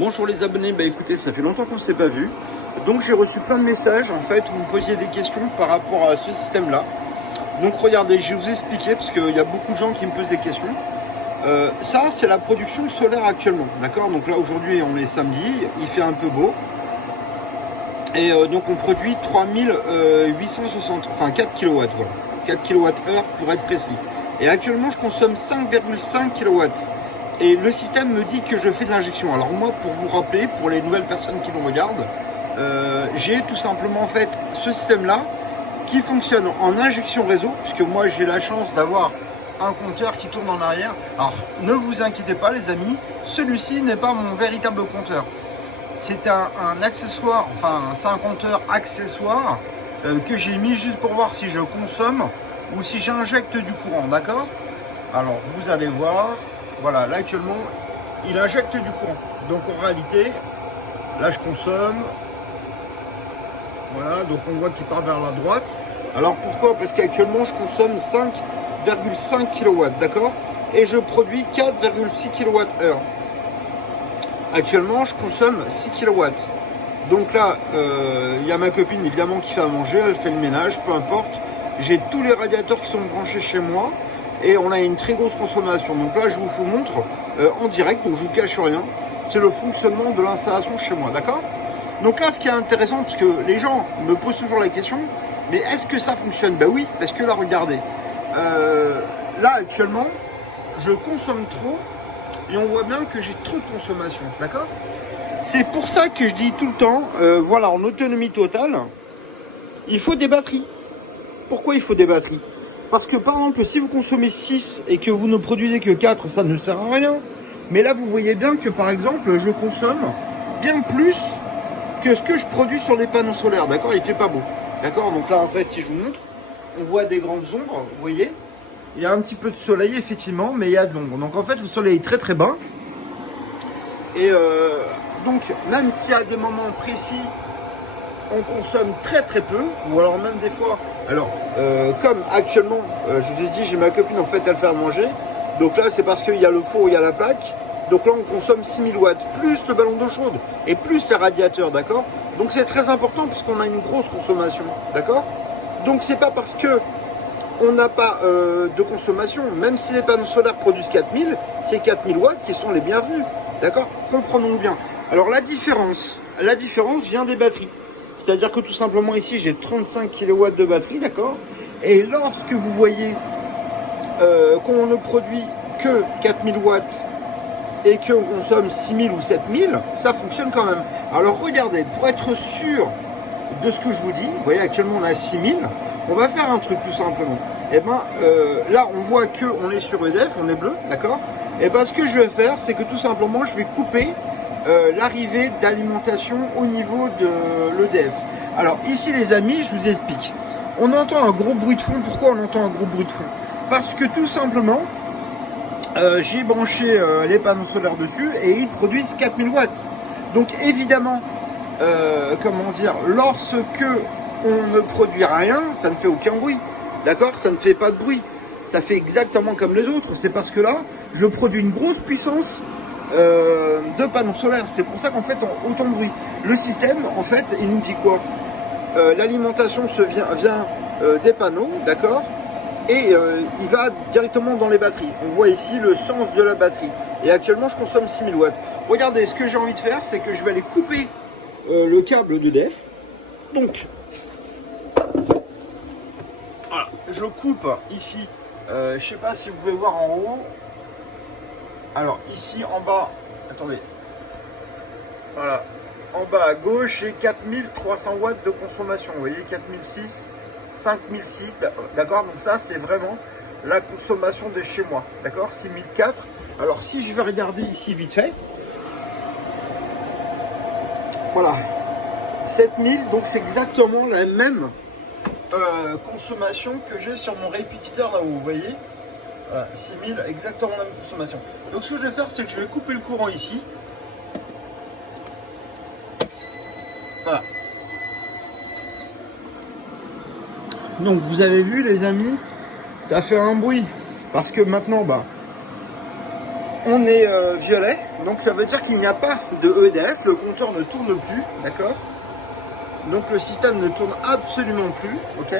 Bonjour les abonnés, bah écoutez, ça fait longtemps qu'on ne s'est pas vu. Donc j'ai reçu plein de messages en fait où vous me posiez des questions par rapport à ce système-là. Donc regardez, je vais vous expliquer parce qu'il y a beaucoup de gens qui me posent des questions. Ça, c'est la production solaire actuellement, d'accord? Donc là aujourd'hui on est samedi, il fait un peu beau. Et donc on produit 3860, enfin 4 kW, voilà. 4 kWh pour être précis. Et actuellement je consomme 5,5 kW. Et le système me dit que je fais de l'injection. Alors moi, pour vous rappeler, pour les nouvelles personnes qui nous regardent, j'ai tout simplement en fait ce système-là qui fonctionne en injection réseau, puisque moi j'ai la chance d'avoir un compteur qui tourne en arrière. Alors ne vous inquiétez pas les amis, celui-ci n'est pas mon véritable compteur. C'est un accessoire, enfin c'est un compteur accessoire que j'ai mis juste pour voir si je consomme ou si j'injecte du courant, d'accord? Alors vous allez voir. Voilà, là actuellement, il injecte du courant. Donc en réalité, là je consomme. Voilà, donc on voit qu'il part vers la droite. Alors pourquoi? Parce qu'actuellement je consomme 5,5 kW, d'accord? Et je produis 4,6 kWh. Actuellement, je consomme 6 kW. Donc là, il y a ma copine évidemment qui fait à manger, elle fait le ménage, peu importe. J'ai tous les radiateurs qui sont branchés chez moi. Et on a une très grosse consommation. Donc là, je vous montre en direct, donc je vous cache rien. C'est le fonctionnement de l'installation chez moi, d'accord? Donc là, ce qui est intéressant, parce que les gens me posent toujours la question, mais est-ce que ça fonctionne? Ben oui, parce que là, regardez. Là, actuellement, je consomme trop et on voit bien que j'ai trop de consommation, d'accord? C'est pour ça que je dis tout le temps, voilà, en autonomie totale, il faut des batteries. Pourquoi il faut des batteries? Parce que par exemple, si vous consommez 6 et que vous ne produisez que 4, ça ne sert à rien. Mais là, vous voyez bien que par exemple, je consomme bien plus que ce que je produis sur les panneaux solaires. D'accord? Il fait pas beau. D'accord? Donc là, en fait, si je vous montre, on voit des grandes ombres. Vous voyez? Il y a un petit peu de soleil, effectivement, mais il y a de l'ombre. Donc en fait, le soleil est très très bas. Et donc, même si à des moments précis, on consomme très très peu, ou alors même des fois, alors comme actuellement, je vous ai dit, j'ai ma copine en fait, elle fait à manger, donc là c'est parce qu'il y a le four, il y a la plaque, donc là on consomme 6000 watts, plus le ballon d'eau chaude, et plus les radiateurs, d'accord? Donc c'est très important puisqu'on a une grosse consommation, d'accord? Donc c'est pas parce que on n'a pas de consommation, même si les panneaux solaires produisent 4000, c'est 4000 watts qui sont les bienvenus, d'accord? Comprenons bien. Alors la différence vient des batteries. C'est-à-dire que tout simplement ici j'ai 35 kW de batterie, d'accord? Et lorsque vous voyez qu'on ne produit que 4000 watts et qu'on consomme 6000 ou 7000, ça fonctionne quand même. Alors regardez, pour être sûr de ce que je vous dis, vous voyez actuellement on a 6000, on va faire un truc tout simplement. Et ben là on voit qu'on est sur EDF, on est bleu, d'accord? Et ben ce que je vais faire, c'est que tout simplement je vais couper l'arrivée d'alimentation au niveau de l'EDF. Alors ici les amis, je vous explique. On entend un gros bruit de fond. Pourquoi on entend un gros bruit de fond? Parce que tout simplement, j'ai branché les panneaux solaires dessus et ils produisent 4000 watts. Donc évidemment, comment dire, lorsque on ne produit rien, ça ne fait aucun bruit. D'accord? Ça ne fait pas de bruit. Ça fait exactement comme les autres. C'est parce que là, je produis une grosse puissance de panneaux solaires. C'est pour ça qu'en fait autant de bruit. Le système en fait il nous dit quoi? L'alimentation vient des panneaux, d'accord, et il va directement dans les batteries. On voit ici le sens de la batterie. Et actuellement je consomme 6000 watts. Regardez, ce que j'ai envie de faire, c'est que je vais aller couper le câble d'EDF. Donc voilà, je coupe ici. Je sais pas si vous pouvez voir en haut. Alors ici en bas, attendez, voilà, en bas à gauche j'ai 4300 watts de consommation, vous voyez, 4006, 5006, d'accord, donc ça c'est vraiment la consommation de chez moi, d'accord, 6004. Alors si je vais regarder ici vite fait, voilà, 7000, donc c'est exactement la même consommation que j'ai sur mon répétiteur là-haut, vous voyez. 6000, exactement la même consommation. Donc ce que je vais faire, c'est que je vais couper le courant ici. Voilà. Donc vous avez vu les amis, ça fait un bruit. Parce que maintenant, bah, on est violet. Donc ça veut dire qu'il n'y a pas de EDF, le compteur ne tourne plus, d'accord? Donc le système ne tourne absolument plus, ok?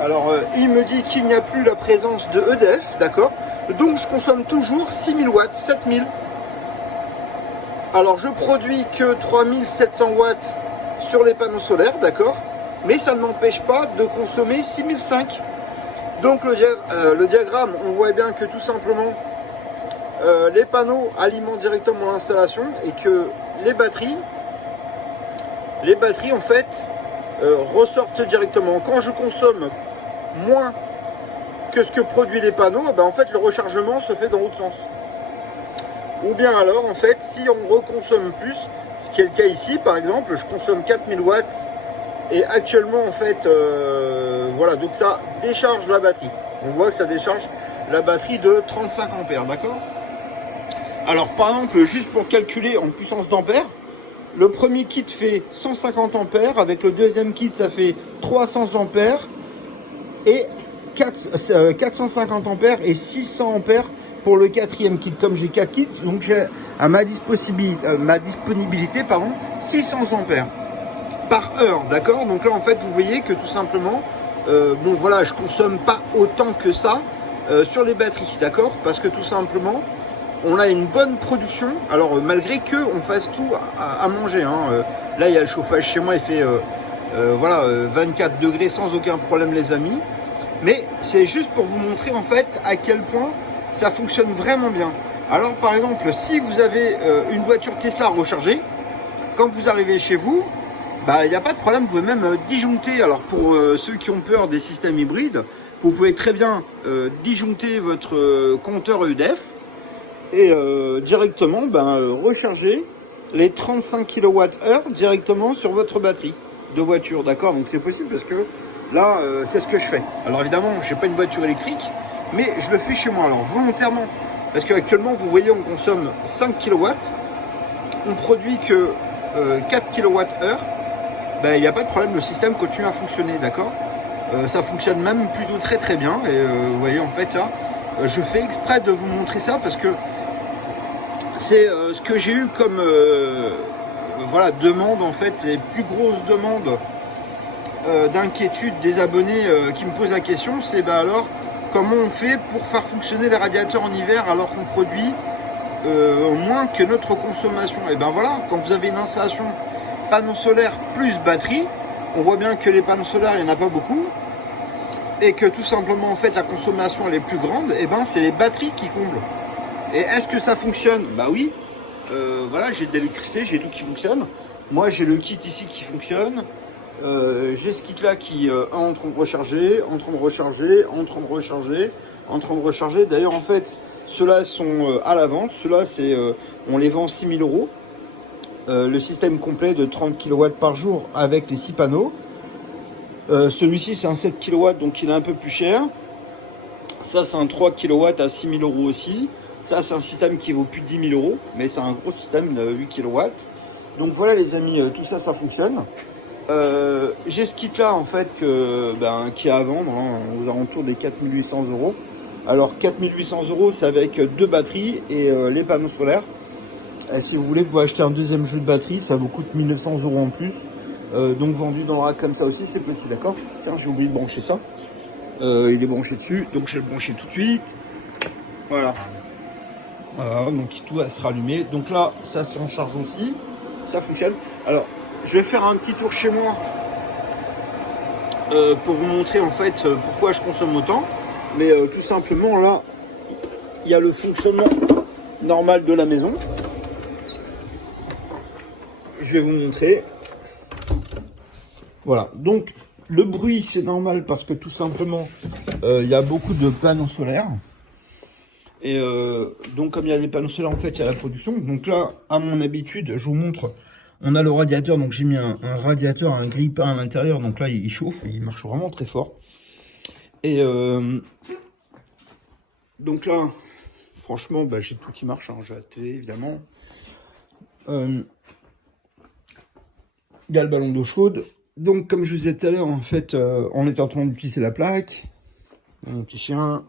Alors il me dit qu'il n'y a plus la présence de EDF, d'accord? Donc je consomme toujours 6000 watts, 7000. Alors je produis que 3700 watts sur les panneaux solaires, d'accord? Mais ça ne m'empêche pas de consommer 6005. Donc le diagramme, on voit bien que tout simplement les panneaux alimentent directement l'installation et que les batteries en fait ressortent directement. Quand je consomme moins que ce que produisent les panneaux, ben en fait le rechargement se fait dans l'autre sens. Ou bien alors en fait si on reconsomme plus, ce qui est le cas ici par exemple, je consomme 4000 watts et actuellement en fait voilà, donc ça décharge la batterie. On voit que ça décharge la batterie de 35 ampères, d'accord? Alors par exemple, juste pour calculer en puissance d'ampères, le premier kit fait 150 ampères, avec le deuxième kit ça fait 300 ampères et 450 ampères et 600 ampères pour le quatrième kit. Comme j'ai 4 kits, donc j'ai à ma disponibilité 600 ampères par heure, d'accord? Donc là en fait vous voyez que tout simplement, bon voilà, je consomme pas autant que ça sur les batteries, d'accord? Parce que tout simplement on a une bonne production, alors malgré que on fasse tout à manger, hein. Là il y a le chauffage chez moi, il fait voilà 24 degrés sans aucun problème les amis, mais c'est juste pour vous montrer en fait à quel point ça fonctionne vraiment bien. Alors par exemple si vous avez une voiture Tesla rechargée, quand vous arrivez chez vous, bah il n'y a pas de problème, vous pouvez même disjoncter. Alors pour ceux qui ont peur des systèmes hybrides, vous pouvez très bien disjoncter votre compteur EDF et directement recharger les 35 kWh directement sur votre batterie de voiture, d'accord? Donc c'est possible parce que là c'est ce que je fais. Alors évidemment j'ai pas une voiture électrique, mais je le fais chez moi, alors volontairement, parce qu'actuellement vous voyez on consomme 5 kW, on produit que 4 kWh, il n'y a pas de problème, le système continue à fonctionner, d'accord? Ça fonctionne même plutôt très très bien, et vous voyez en fait là, je fais exprès de vous montrer ça parce que c'est ce que j'ai eu comme voilà, demande, en fait, les plus grosses demandes d'inquiétude des abonnés qui me posent la question, c'est alors comment on fait pour faire fonctionner les radiateurs en hiver alors qu'on produit moins que notre consommation. Et ben voilà, quand vous avez une installation panneaux solaires plus batterie, on voit bien que les panneaux solaires il n'y en a pas beaucoup et que tout simplement en fait la consommation elle est plus grande, et ben c'est les batteries qui comblent. Et est-ce que ça fonctionne? Bah oui, voilà, j'ai de l'électricité, j'ai tout qui fonctionne. Moi j'ai le kit ici qui fonctionne, j'ai ce kit là qui est en train de recharger, en train de recharger, en train de recharger, en train de recharger. D'ailleurs en fait ceux-là sont à la vente, ceux-là c'est on les vend 6 000 €. Le système complet de 30 kW par jour avec les 6 panneaux. Celui-ci c'est un 7 kW donc il est un peu plus cher. Ça c'est un 3 kW à 6 000 € aussi. Ça c'est un système qui vaut plus de 10 000 €, mais c'est un gros système de 8 kW. Donc voilà les amis, tout ça ça fonctionne. J'ai ce kit là en fait qui est à vendre aux alentours des 4 800 €. Alors 4 800 € c'est avec 2 batteries et les panneaux solaires. Si vous voulez, vous pouvez acheter un deuxième jeu de batterie, ça vous coûte 1 900 € en plus. Donc vendu dans le rack comme ça aussi, c'est possible, d'accord? Tiens, j'ai oublié de brancher ça. Il est branché dessus, donc je vais le brancher tout de suite. Voilà. Voilà, donc tout va se rallumer. Donc là, ça se recharge aussi. Ça fonctionne. Alors, je vais faire un petit tour chez moi pour vous montrer en fait pourquoi je consomme autant. Mais tout simplement, là, il y a le fonctionnement normal de la maison. Je vais vous montrer. Voilà, donc le bruit c'est normal parce que tout simplement il y a beaucoup de panneaux solaires. Et donc comme il y a des panneaux solaires en fait il y a la production. Donc là à mon habitude je vous montre, on a le radiateur, donc j'ai mis un radiateur, un grille-pain à l'intérieur. Donc là il chauffe, il marche vraiment très fort. Et donc là franchement j'ai tout qui marche, j'ai la télé évidemment. Il y a le ballon d'eau chaude. Donc, comme je vous disais tout à l'heure, en fait, on est en train d'utiliser la plaque. Mon petit chien.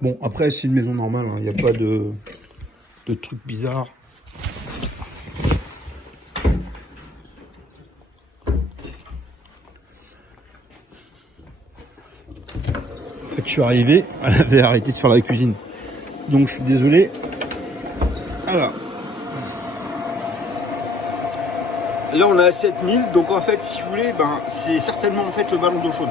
Bon, après, c'est une maison normale, il n'y a pas de trucs bizarres. En fait, je suis arrivé, elle avait arrêté de faire la cuisine. Donc, je suis désolé. Alors. Là, on est à 7000. Donc, en fait, si vous voulez, c'est certainement en fait le ballon d'eau chaude.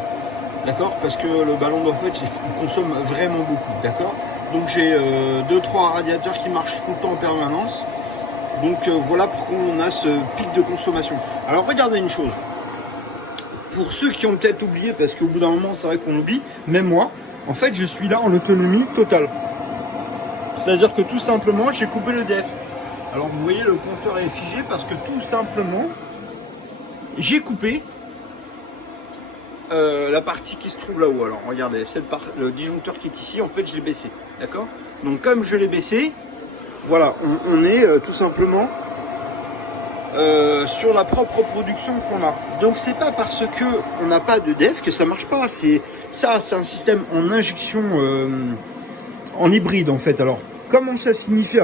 D'accord? Parce que le ballon d'eau, en fait, il consomme vraiment beaucoup. D'accord? Donc, j'ai 2-3 radiateurs qui marchent tout le temps en permanence. Donc, voilà pourquoi on a ce pic de consommation. Alors, regardez une chose. Pour ceux qui ont peut-être oublié, parce qu'au bout d'un moment, c'est vrai qu'on oublie, même moi, en fait, je suis là en autonomie totale. C'est-à-dire que tout simplement, j'ai coupé le DF. Alors, vous voyez, le compteur est figé parce que tout simplement, j'ai coupé la partie qui se trouve là-haut. Alors, regardez, le disjoncteur qui est ici, en fait, je l'ai baissé. D'accord? Donc, comme je l'ai baissé, voilà, on est tout simplement sur la propre production qu'on a. Donc c'est pas parce que on n'a pas de DEF que ça marche pas. C'est un système en injection en hybride en fait. Alors comment ça signifie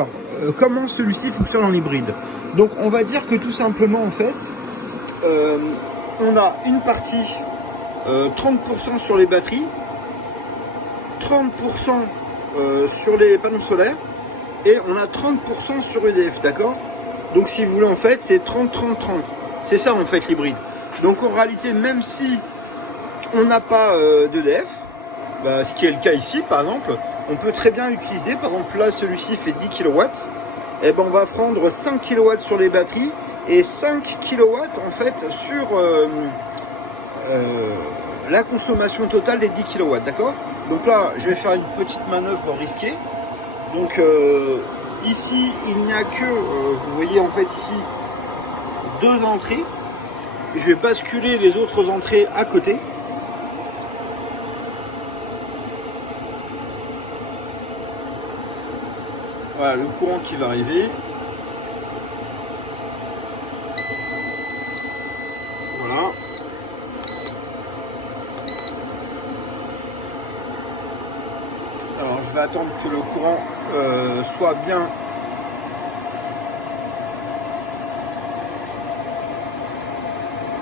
comment celui-ci fonctionne en hybride? Donc on va dire que tout simplement en fait on a une partie 30% sur les batteries, 30% sur les panneaux solaires et on a 30% sur EDF, d'accord? Donc si vous voulez en fait c'est 30-30-30. C'est ça en fait l'hybride. Donc en réalité même si on n'a pas d'EDF, ce qui est le cas ici par exemple, on peut très bien utiliser, par exemple là celui-ci fait 10 kW, et ben on va prendre 5 kW sur les batteries et 5 kW en fait sur la consommation totale des 10 kW, d'accord? Donc là je vais faire une petite manœuvre risquée. Donc ici, il n'y a que, vous voyez en fait ici, 2 entrées. Je vais basculer les autres entrées à côté. Voilà le courant qui va arriver. Voilà. Alors je vais attendre que le courant soit bien.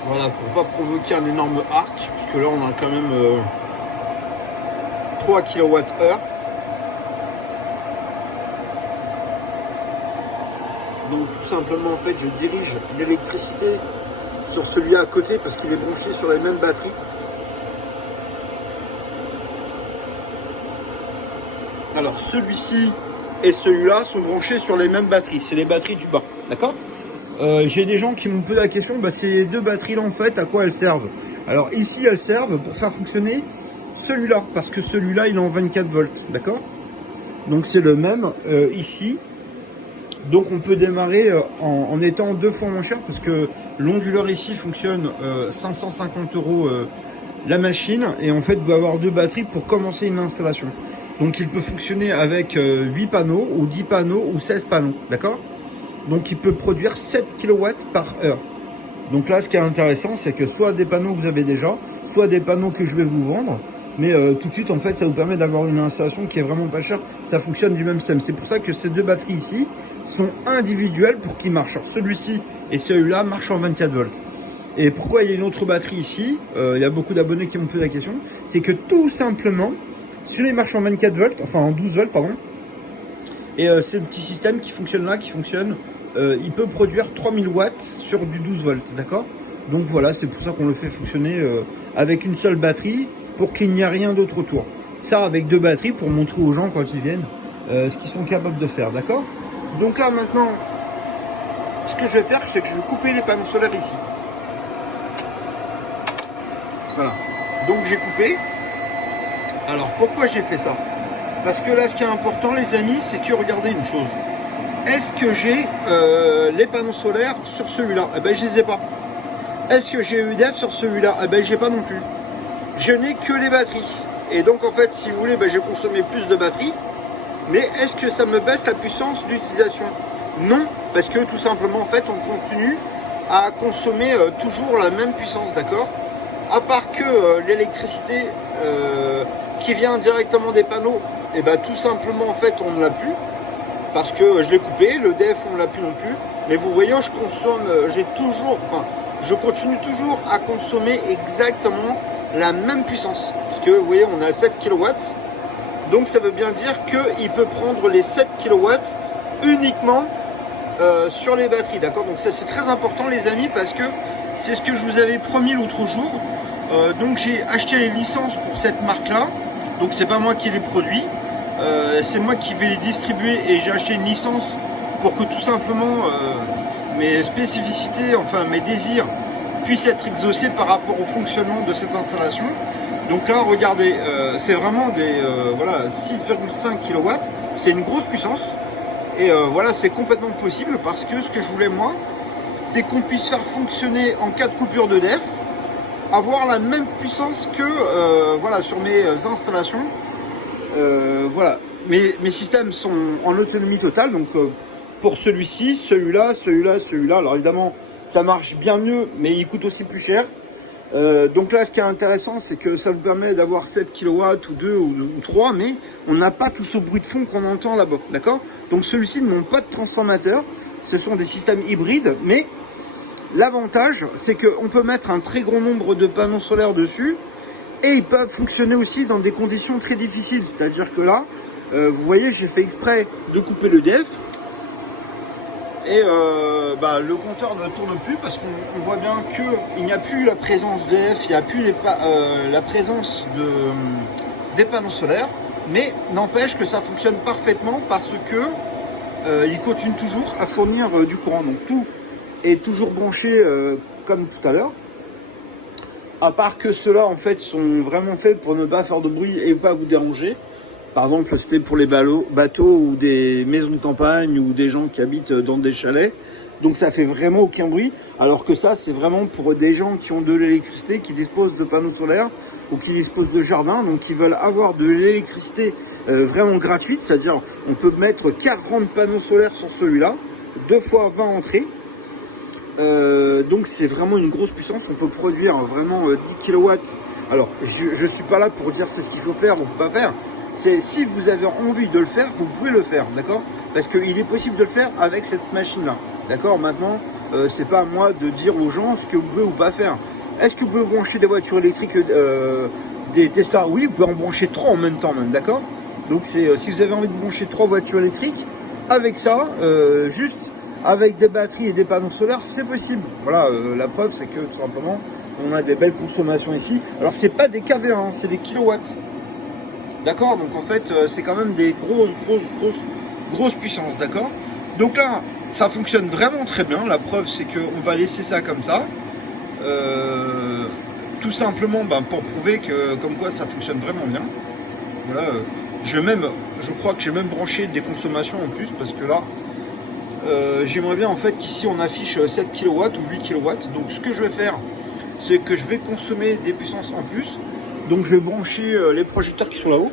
Voilà, pour pas provoquer un énorme arc, puisque là on a quand même 3 kWh. Donc tout simplement en fait je dirige l'électricité sur celui à côté parce qu'il est branché sur les mêmes batteries. Alors celui-ci et celui-là sont branchés sur les mêmes batteries, c'est les batteries du bas, d'accord? J'ai des gens qui m'ont posé la question, ces 2 batteries là en fait, à quoi elles servent? Alors ici elles servent pour faire fonctionner celui-là, parce que celui-là il est en 24 volts, d'accord? Donc c'est le même ici. Donc on peut démarrer en étant 2 fois moins cher, parce que l'onduleur ici fonctionne 550 € la machine, et en fait vous allez avoir 2 batteries pour commencer une installation. Donc il peut fonctionner avec 8 panneaux, ou 10 panneaux, ou 16 panneaux, d'accord? Donc il peut produire 7 kW par heure. Donc là ce qui est intéressant, c'est que soit des panneaux que vous avez déjà, soit des panneaux que je vais vous vendre, mais tout de suite en fait ça vous permet d'avoir une installation qui est vraiment pas chère, ça fonctionne du même système. C'est pour ça que ces 2 batteries ici sont individuelles pour qu'ils marchent. Alors celui-ci et celui-là marchent en 24 volts. Et pourquoi il y a une autre batterie ici, il y a beaucoup d'abonnés qui m'ont posé la question, c'est que tout simplement, celui-là marche en 24 volts, enfin en 12 volts pardon, et c'est le petit système qui fonctionne là, qui fonctionne, il peut produire 3000 watts sur du 12 volts, d'accord? Donc voilà, c'est pour ça qu'on le fait fonctionner avec une seule batterie, pour qu'il n'y ait rien d'autre autour. Ça avec 2 batteries pour montrer aux gens quand ils viennent ce qu'ils sont capables de faire, d'accord? Donc là maintenant, ce que je vais faire, c'est que je vais couper les panneaux solaires ici. Voilà, donc j'ai coupé. Alors pourquoi j'ai fait ça? Parce que là ce qui est important les amis, c'est que regardez une chose. Est-ce que j'ai les panneaux solaires sur celui-là? Eh ben je les ai pas. Est-ce que j'ai EDF sur celui-là? Eh ben j'ai pas non plus. Je n'ai que les batteries. Et donc en fait si vous voulez, j'ai consommé plus de batteries. Mais est-ce que ça me baisse la puissance d'utilisation? Non, parce que tout simplement en fait on continue à consommer toujours la même puissance, d'accord? À part que l'électricité qui vient directement des panneaux et bah tout simplement en fait on ne l'a plus parce que je l'ai coupé, le DF on ne l'a plus non plus. Mais vous voyez, je consomme, je continue toujours à consommer exactement la même puissance. Parce que vous voyez, on a 7 kW. Donc ça veut bien dire qu'il peut prendre les 7 kW uniquement sur les batteries. D'accord? Donc ça c'est très important les amis, parce que c'est ce que je vous avais promis l'autre jour. Donc j'ai acheté les licences pour cette marque là. Donc c'est pas moi qui les produis. C'est moi qui vais les distribuer, et j'ai acheté une licence pour que tout simplement mes spécificités, enfin mes désirs puissent être exaucés par rapport au fonctionnement de cette installation. Donc là regardez, c'est vraiment des voilà, 6,5 kW, c'est une grosse puissance, et voilà, c'est complètement possible, parce que ce que je voulais moi, c'est qu'on puisse faire fonctionner en cas de coupure de DEF, avoir la même puissance que voilà, sur mes installations. Voilà, mes systèmes sont en autonomie totale, donc pour celui-ci, celui-là, celui-là. Alors évidemment, ça marche bien mieux, mais il coûte aussi plus cher. Donc là, ce qui est intéressant, c'est que ça vous permet d'avoir 7 kW ou 2 ou 3, mais on n'a pas tout ce bruit de fond qu'on entend là-bas, d'accord? Donc celui-ci ne monte pas de transformateur, ce sont des systèmes hybrides, mais l'avantage, c'est qu'on peut mettre un très grand nombre de panneaux solaires dessus, et ils peuvent fonctionner aussi dans des conditions très difficiles. C'est-à-dire que là, vous voyez, j'ai fait exprès de couper le DEF, et le compteur ne tourne plus, parce qu'on voit bien qu'il n'y a plus la présence d'EF, il n'y a plus la présence des panneaux solaires, mais n'empêche que ça fonctionne parfaitement, parce que il continue toujours à fournir du courant. Donc tout est toujours branché comme tout à l'heure, à part que ceux-là en fait sont vraiment faits pour ne pas faire de bruit et pas vous déranger. Par exemple, c'était pour les bateaux ou des maisons de campagne ou des gens qui habitent dans des chalets. Donc ça fait vraiment aucun bruit. Alors que ça, c'est vraiment pour des gens qui ont de l'électricité, qui disposent de panneaux solaires ou qui disposent de jardins, donc qui veulent avoir de l'électricité vraiment gratuite. C'est-à-dire, on peut mettre 40 panneaux solaires sur celui-là, 2 fois 20 entrées. Donc c'est vraiment une grosse puissance. On peut produire vraiment 10 kW. Alors, je suis pas là pour dire c'est ce qu'il faut faire ou pas faire. C'est si vous avez envie de le faire, vous pouvez le faire, d'accord? Parce qu'il est possible de le faire avec cette machine-là, d'accord? Maintenant, c'est pas à moi de dire aux gens ce que vous pouvez ou pas faire. Est-ce que vous pouvez brancher des voitures électriques, des Tesla? Oui, vous pouvez en brancher 3 en même temps, même, d'accord? Donc c'est si vous avez envie de brancher 3 voitures électriques, avec ça, juste avec des batteries et des panneaux solaires, c'est possible. Voilà, la preuve, c'est que tout simplement, on a des belles consommations ici. Alors c'est pas des kW, hein, c'est des kilowatts. D'accord, donc en fait c'est quand même des grosses puissances, d'accord? Donc là ça fonctionne vraiment très bien. La preuve c'est qu'on va laisser ça comme ça, tout simplement pour prouver que comme quoi ça fonctionne vraiment bien. Voilà, je crois que j'ai même branché des consommations en plus, parce que là j'aimerais bien en fait qu'ici on affiche 7 kW ou 8 kW. Donc ce que je vais faire, c'est que je vais consommer des puissances en plus. Donc je vais brancher les projecteurs qui sont là-haut.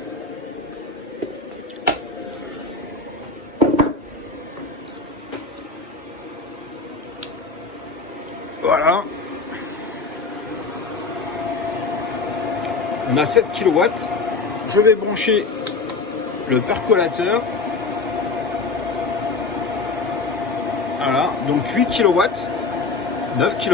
Voilà. On a 7 kW. Je vais brancher le percolateur. Voilà, donc 8 kW, 9 kW.